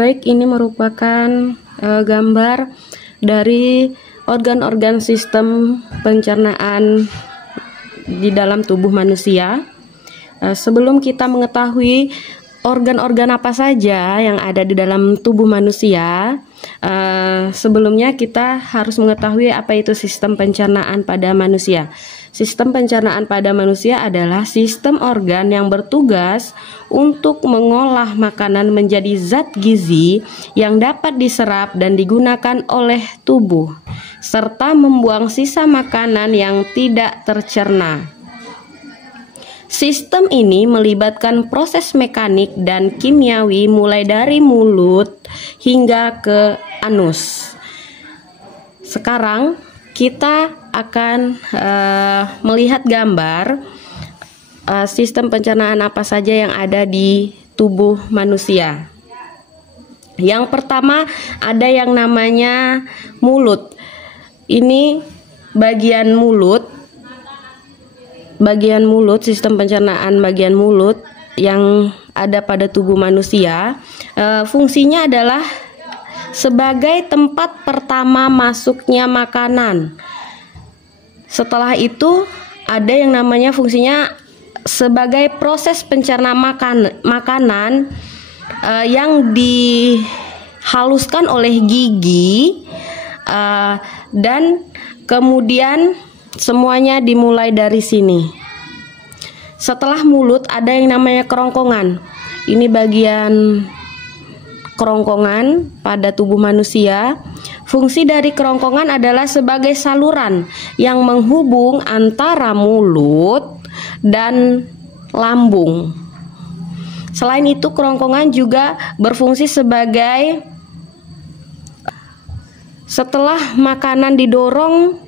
Baik, ini merupakan gambar dari organ-organ sistem pencernaan di dalam tubuh manusia. Sebelum kita mengetahui organ-organ apa saja yang ada di dalam tubuh manusia, sebelumnya kita harus mengetahui apa itu sistem pencernaan pada manusia. Sistem pencernaan pada manusia adalah sistem organ yang bertugas untuk mengolah makanan menjadi zat gizi yang dapat diserap dan digunakan oleh tubuh, serta membuang sisa makanan yang tidak tercerna. Sistem ini melibatkan proses mekanik dan kimiawi mulai dari mulut hingga ke anus. Sekarang kita akan melihat gambar sistem pencernaan apa saja yang ada di tubuh manusia. Yang pertama ada yang namanya mulut. Ini bagian mulut, sistem pencernaan bagian mulut yang ada pada tubuh manusia. Fungsinya adalah sebagai tempat pertama masuknya makanan. Setelah itu ada yang namanya fungsinya sebagai proses pencerna makanan yang dihaluskan oleh gigi, dan kemudian semuanya dimulai dari sini. Setelah mulut ada yang namanya kerongkongan. Ini bagian kerongkongan pada tubuh manusia. Fungsi dari kerongkongan adalah sebagai saluran yang menghubung antara mulut dan lambung. Selain itu, kerongkongan juga berfungsi sebagai setelah makanan didorong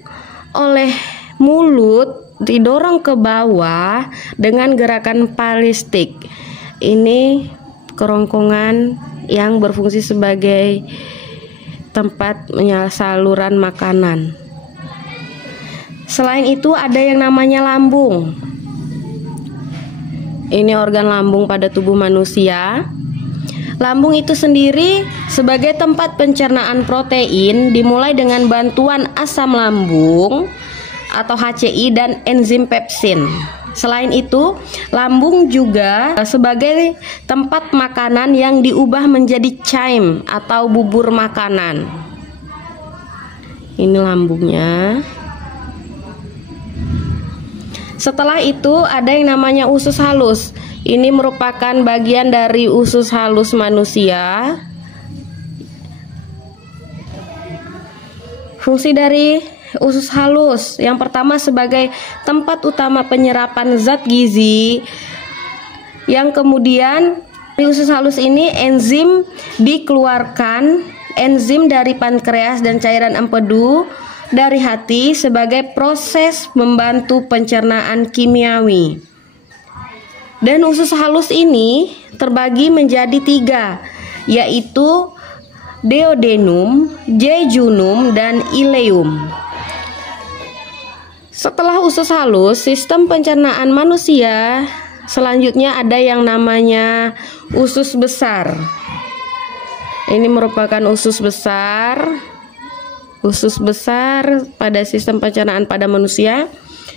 oleh mulut, didorong ke bawah dengan gerakan palistik. Ini kerongkongan yang berfungsi sebagai tempat saluran makanan. Selain itu ada yang namanya lambung. Ini organ lambung pada tubuh manusia. Lambung itu sendiri sebagai tempat pencernaan protein dimulai dengan bantuan asam lambung atau HCI dan enzim pepsin. Selain itu, lambung juga sebagai tempat makanan yang diubah menjadi chyme atau bubur makanan. Ini lambungnya. Setelah itu ada yang namanya usus halus. Ini merupakan bagian dari usus halus manusia. Fungsi dari usus halus yang pertama sebagai tempat utama penyerapan zat gizi, yang kemudian di usus halus ini enzim dikeluarkan, enzim dari pankreas dan cairan empedu dari hati sebagai proses membantu pencernaan kimiawi. Dan usus halus ini terbagi menjadi 3, yaitu duodenum, jejunum, dan ileum. Setelah usus halus, sistem pencernaan manusia selanjutnya ada yang namanya usus besar. Ini merupakan usus besar. Usus besar pada sistem pencernaan pada manusia.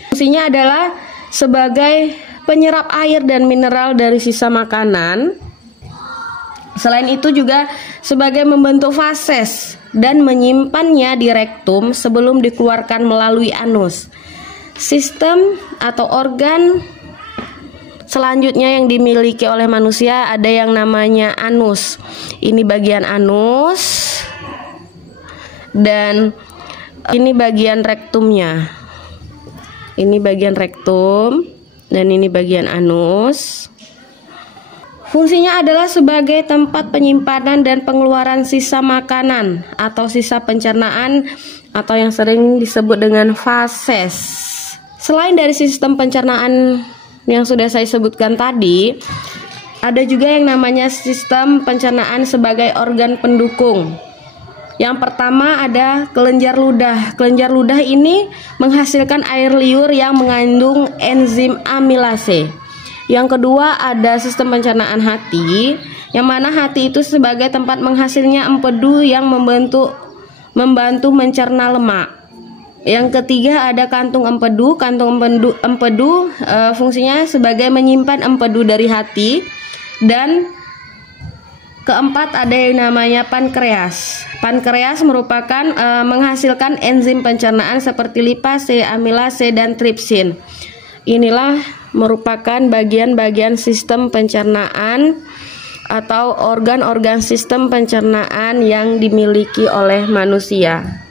Fungsinya adalah sebagai penyerap air dan mineral dari sisa makanan. Selain itu juga sebagai membentuk fases dan menyimpannya di rektum sebelum dikeluarkan melalui anus. Sistem atau organ selanjutnya yang dimiliki oleh manusia ada yang namanya anus. Ini bagian anus dan ini bagian rektumnya. Ini bagian rektum dan ini bagian anus. Fungsinya adalah sebagai tempat penyimpanan dan pengeluaran sisa makanan atau sisa pencernaan atau yang sering disebut dengan fases. Selain dari sistem pencernaan yang sudah saya sebutkan tadi, ada juga yang namanya sistem pencernaan sebagai organ pendukung. Yang pertama ada kelenjar ludah. Kelenjar ludah ini menghasilkan air liur yang mengandung enzim amilase. Yang kedua ada sistem pencernaan hati, yang mana hati itu sebagai tempat menghasilnya empedu yang membantu mencerna lemak. Yang ketiga ada kantung empedu. Kantung empedu fungsinya sebagai menyimpan empedu dari hati. Dan keempat ada yang namanya pankreas. Pankreas merupakan menghasilkan enzim pencernaan seperti lipase, amilase, dan tripsin. Inilah merupakan bagian-bagian sistem pencernaan atau organ-organ sistem pencernaan yang dimiliki oleh manusia.